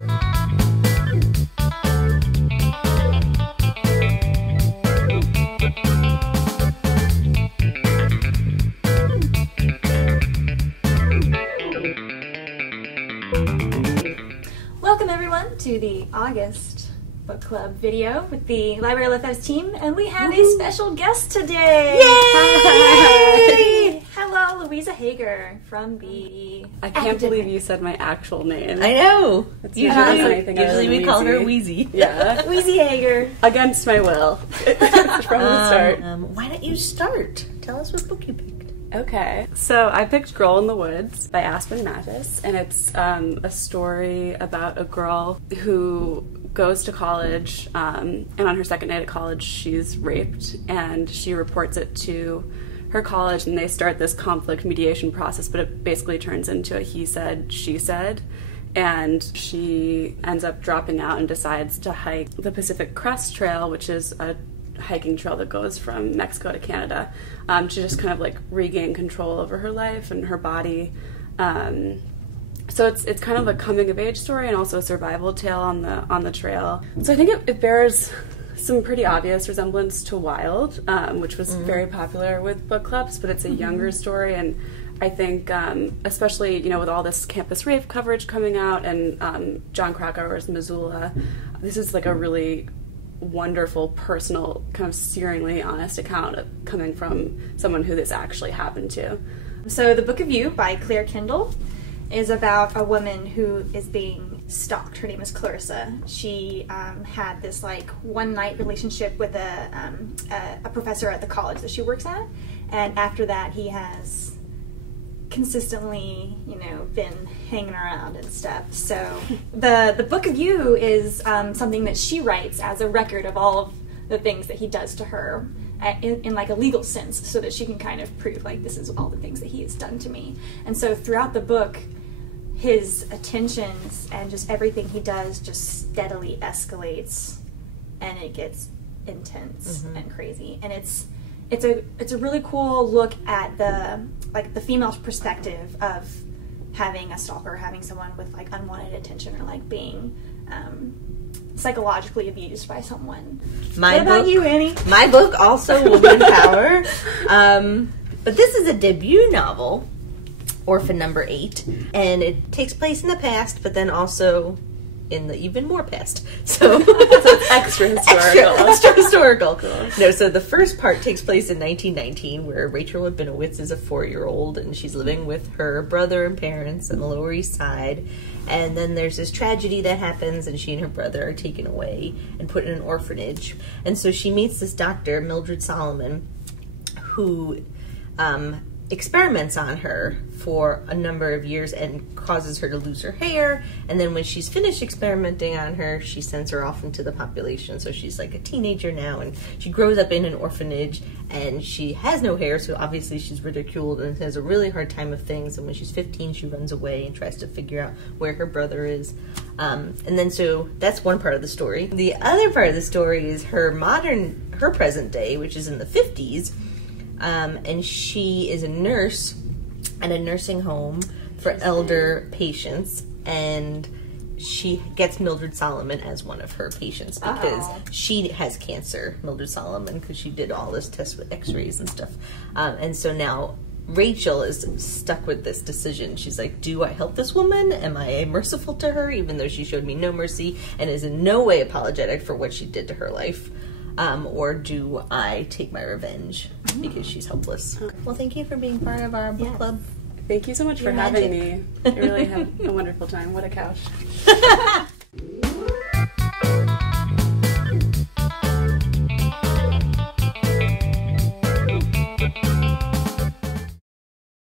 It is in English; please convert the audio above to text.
Welcome everyone to the August book club video with the Library LLF team, and we have a special guest today. Yay! Hello, Louisa Hager from the I can't believe you said my actual name. I know. Usually we call her Wheezy. Yeah. Wheezy Hager. Against my will. From the start. Why don't you start? Tell us what book you picked. Okay. So I picked Girl in the Woods by Aspen, and it's a story about a girl who goes to college, and on her second night at college she's raped, and she reports it to her college, and they start this conflict mediation process, but it basically turns into a he said, she said, and she ends up dropping out and decides to hike the Pacific Crest Trail, which is a hiking trail that goes from Mexico to Canada, to just kind of like regain control over her life and her body. So it's kind of a coming of age story and also a survival tale on the trail. So I think it bears some pretty obvious resemblance to Wild, which was very popular with book clubs, but it's a younger story, and I think especially with all this campus rape coverage coming out and John Krakauer's Missoula, this is like a really wonderful, personal, kind of searingly honest account coming from someone who this actually happened to. So The Book of You by Claire Kendal is about a woman who is being stalked. Her name is Clarissa. She had this like one-night relationship with a professor at the college that she works at, and after that he has consistently, been hanging around and stuff. So the Book of You is something that she writes as a record of all of the things that he does to her in like a legal sense, so that she can kind of prove like this is all the things that he has done to me. And so throughout the book, his attentions and just everything he does just steadily escalates, and it gets intense and crazy. And it's a really cool look at the female perspective of having a stalker, having someone with like unwanted attention, or like being psychologically abused by someone. What about you, Annie? My book also Woman Power, but this is a debut novel, Orphan No. 8, and it takes place in the past, but then also in the even more past. So it's extra historical. Extra historical. Cool. No, so the first part takes place in 1919, where Rachel Rabinowitz is a 4-year-old, and she's living with her brother and parents in the Lower East Side. And then there's this tragedy that happens, and she and her brother are taken away and put in an orphanage. And so she meets this doctor, Mildred Solomon, who experiments on her for a number of years and causes her to lose her hair, and then when she's finished experimenting on her, she sends her off into the population. So she's like a teenager now, and she grows up in an orphanage, and she has no hair, so obviously she's ridiculed and has a really hard time of things. And when she's 15, she runs away and tries to figure out where her brother is. And then so that's one part of the story. The other part of the story is her present day, which is in the 50s. And she is a nurse at a nursing home for elder patients, and she gets Mildred Solomon as one of her patients because she has cancer, Mildred Solomon, because she did all this tests with x-rays and stuff. And so now Rachel is stuck with this decision. She's like, do I help this woman? Am I merciful to her, even though she showed me no mercy and is in no way apologetic for what she did to her life? Or do I take my revenge because she's helpless? Well, thank you for being part of our book club. Thank you so much for having me. I really had a wonderful time. What a couch.